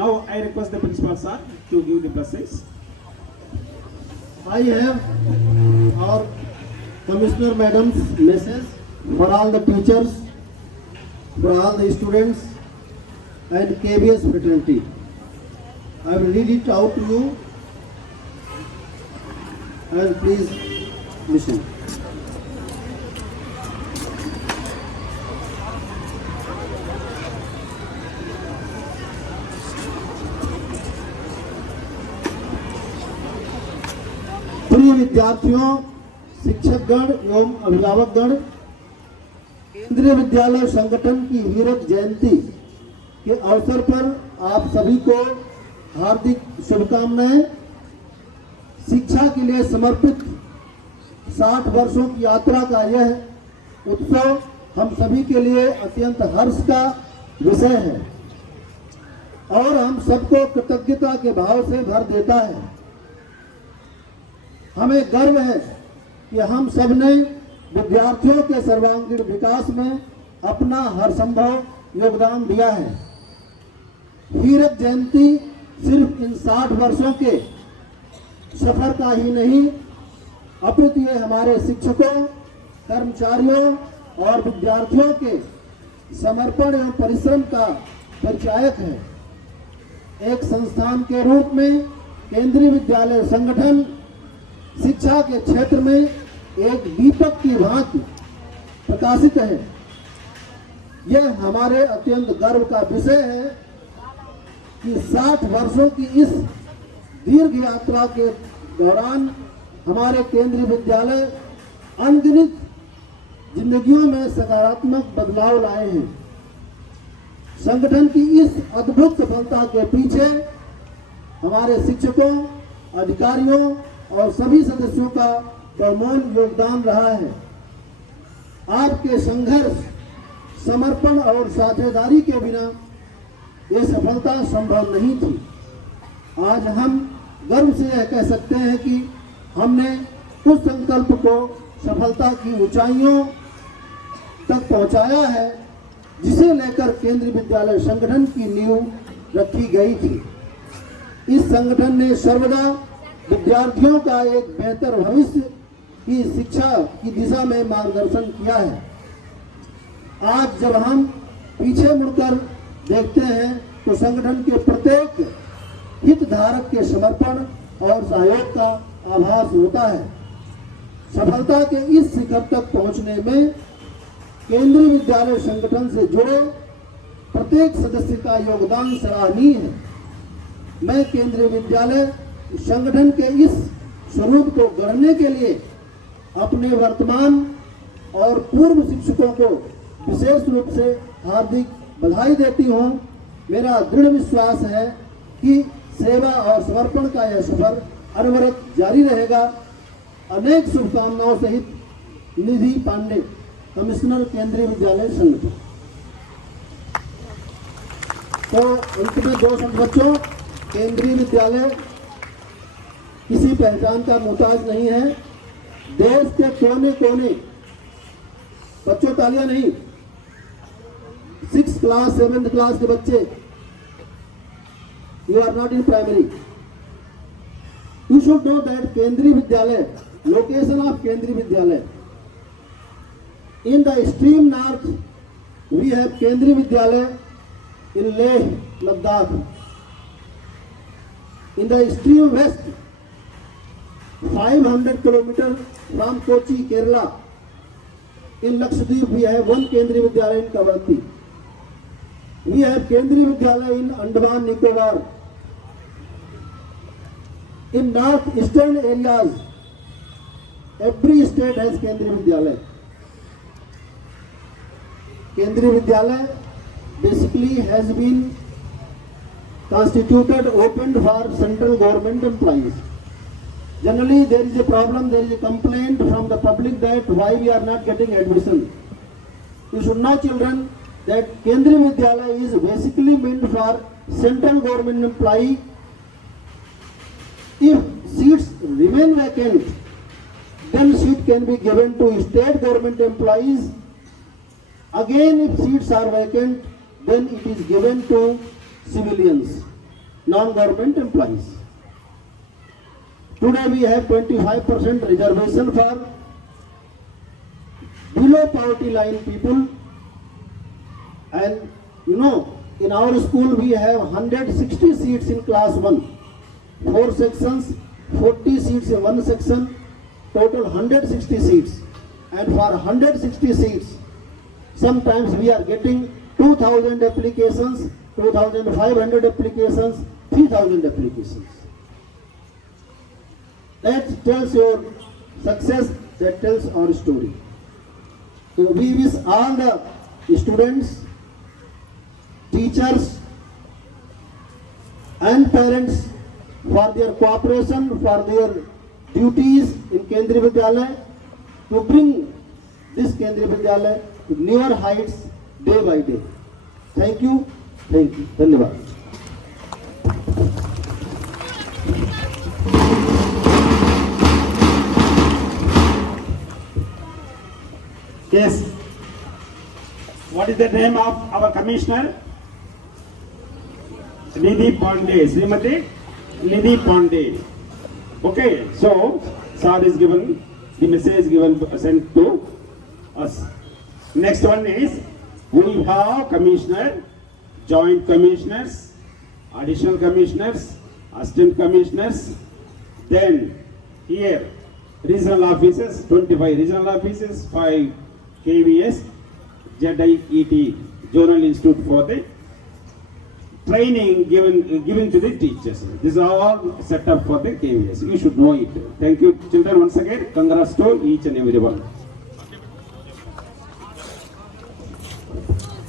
Now I request the principal sir to give the blessings. I have our Commissioner Madam's message for all the teachers, for all the students and KBS fraternity. I will read it out to you and please listen. प्रिय विद्यार्थियों, शिक्षकगण एवं अभिभावकगण, केंद्रीय विद्यालय संगठन की हीरक जयंती के अवसर पर आप सभी को हार्दिक शुभकामनाएं। शिक्षा के लिए समर्पित 60 वर्षों की यात्रा का यह उत्सव हम सभी के लिए अत्यंत हर्ष का विषय है और हम सबको कृतज्ञता के भाव से भर देता है। हमें गर्व है कि हम सब ने विद्यार्थियों के सर्वांगीण विकास में अपना हर संभव योगदान दिया है। हीरक जयंती सिर्फ इन 60 वर्षों के सफर का ही नहीं, अपितु ये हमारे शिक्षकों, कर्मचारियों और विद्यार्थियों के समर्पण एवं परिश्रम का परिचायक है। एक संस्थान के रूप में केंद्रीय विद्यालय संगठन शिक्षा के क्षेत्र में एक दीपक की भांति प्रकाशित है। यह हमारे अत्यंत गर्व का विषय है कि 60 वर्षों की इस दीर्घ यात्रा के दौरान हमारे केंद्रीय विद्यालय अनगिनत जिंदगियों में सकारात्मक बदलाव लाए हैं। संगठन की इस अद्भुत सफलता के पीछे हमारे शिक्षकों, अधिकारियों और सभी सदस्यों का बहुमूल्य योगदान रहा है। आपके संघर्ष, समर्पण और साझेदारी के बिना ये सफलता संभव नहीं थी। आज हम गर्व से यह कह सकते हैं कि हमने उस संकल्प को सफलता की ऊंचाइयों तक पहुंचाया है जिसे लेकर केंद्रीय विद्यालय संगठन की नींव रखी गई थी। इस संगठन ने सर्वदा विद्यार्थियों का एक बेहतर भविष्य की शिक्षा की दिशा में मार्गदर्शन किया है। आज जब हम पीछे मुड़कर देखते हैं तो संगठन के प्रत्येक हितधारक के समर्पण और सहयोग का आभास होता है। सफलता के इस शिखर तक पहुंचने में केंद्रीय विद्यालय संगठन से जुड़े प्रत्येक सदस्य का योगदान सराहनीय है। मैं केंद्रीय विद्यालय संगठन के इस स्वरूप को गढ़ने के लिए अपने वर्तमान और पूर्व शिक्षकों को विशेष रूप से हार्दिक बधाई देती हूँ। मेरा दृढ़ विश्वास है कि सेवा और समर्पण का यह सफर अनवरत जारी रहेगा। अनेक शुभकामनाओं सहित निधि पांडे, कमिश्नर केंद्रीय विद्यालय संगठन। तो अंत में 2 शब्द बच्चों, केंद्रीय विद्यालय किसी पहचान का मोहताज नहीं है। देश के कोने कोने, बच्चों तालियां नहीं, 6th क्लास 7th क्लास के बच्चे, you are not in primary, you should know that Kendriya Vidyalaya, location of Kendriya Vidyalaya, in the extreme north we have Kendriya Vidyalaya in Leh Ladakh, in the extreme west 500 kilometers from Kochi, Kerala. In Lakshadweep, we have one Kendriya Vidyalaya in Kavaratti. We have Kendriya Vidyalaya in Andaman Nicobar. In north-eastern areas, every state has Kendriya Vidyalaya. Kendriya Vidyalaya basically has been constituted, opened for central government employees. Generally, there is a problem, there is a complaint from the public that why we are not getting admission. You should know, children, that Kendriya Vidyalaya is basically meant for central government employee. If seats remain vacant, then seat can be given to state government employees. Again, if seats are vacant, then it is given to civilians. non-government employees. Today we have 25% reservation for below poverty line people, and you know, in our school we have 160 seats in class 1, 4 sections, 40 seats in one section, total 160 seats. And for 160 seats, sometimes we are getting 2,000 applications, 2,500 applications, 3,000 applications. That tells your success, that tells our story. So we wish all the students, teachers and parents for their cooperation, for their duties in Kendriya Vidyalaya, to bring this Kendriya Vidyalaya to newer heights day by day. Thank you. Thank you. Dhanyavad. Yes. What is the name of our commissioner? Nidhi Pandey. Srimati Nidhi Pandey. Okay. So, sir is given the message sent to us. Next one is we have commissioner, joint commissioners, additional commissioners, assistant commissioners. Then here regional offices, 25 regional offices, 5 KVS, ZIET, Zonal Institute for the training given to the teachers. This is all set up for the KVS. You should know it. Thank you, children, once again. Congrats to each and everyone.